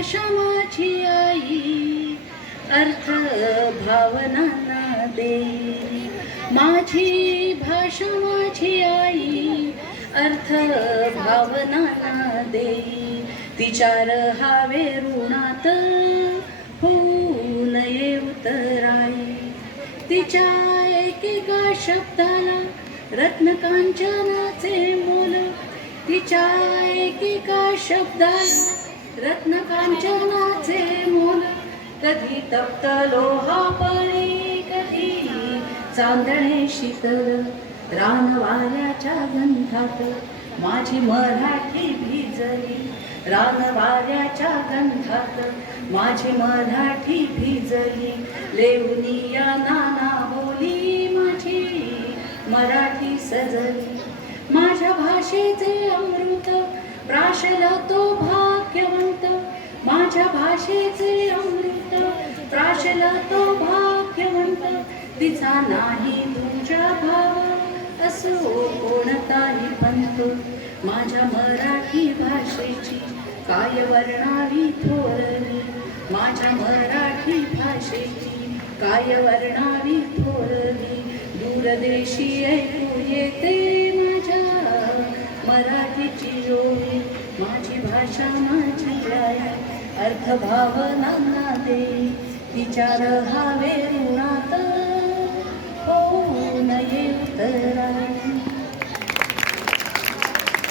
भाषा माझी आई अर्थ भावनांना दे. माझी भाषा माझी आई अर्थ भावना दे. तिचार हावे ऋणात होऊ नये उतराई तिच्या एकेका शब्दाला रत्नकांचनाचे मोल. तिच्या एकेका शब्दाला रत्नकांचनाचे मूल कधी तप्त लोहापरी कधी चांदणे शीतल रानवाऱ्याच्या गंधात माझी मराठी भिजली. रानवाऱ्याच्या गंधात माझी मराठी भिजली. लेवनिया नाना बोली माझी मराठी सजली. माझ्या भाषेचे अमृत प्राशल तो भाषेचे अमृत प्राशल तो भाग्यवंत. तिचा नाही तुमच्या भाव असो कोणताही पंत माझ्या मराठी भाषेची काय वर्णावी थोरली माझ्या मराठी भाषेची काय वर्णावी थोरली दूरदेशी ऐकू येते माझ्या मराठीची जोडी. माझी भाषा माझी जाय. अर्थभावना दे. विचार हा